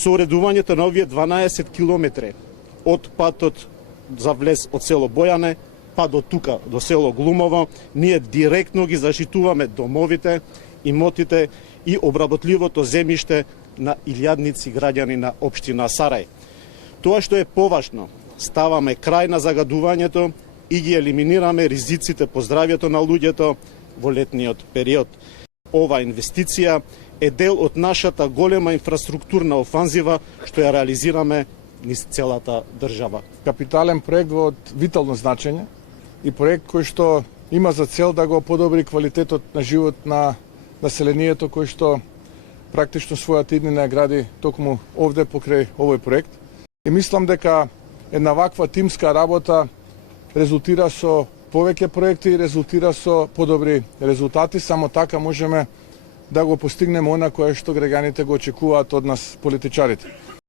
Со уредувањето на овие 12 километри од патот за влез од село Бојане па до тука, до село Глумово, ние директно ги заштитуваме домовите, имотите и обработливото земјиште на илјадници граѓани на општина Сарај. Тоа што е поважно, ставаме крај на загадувањето и ги елиминираме ризиците по здравјето на луѓето во летниот период. Ова инвестиција е дел од нашата голема инфраструктурна офанзива што ја реализираме низ целата држава. Капитален проект во витално значење и проект кој што има за цел да го подобри квалитетот на живот на населението кој што практично својата иднина гради токму овде покрај овој проект. И мислам дека една ваква тимска работа резултира со повеќе проекти и резултира со подобри резултати. Само така можеме да го постигнеме она кое што граѓаните го очекуваат од нас политичарите.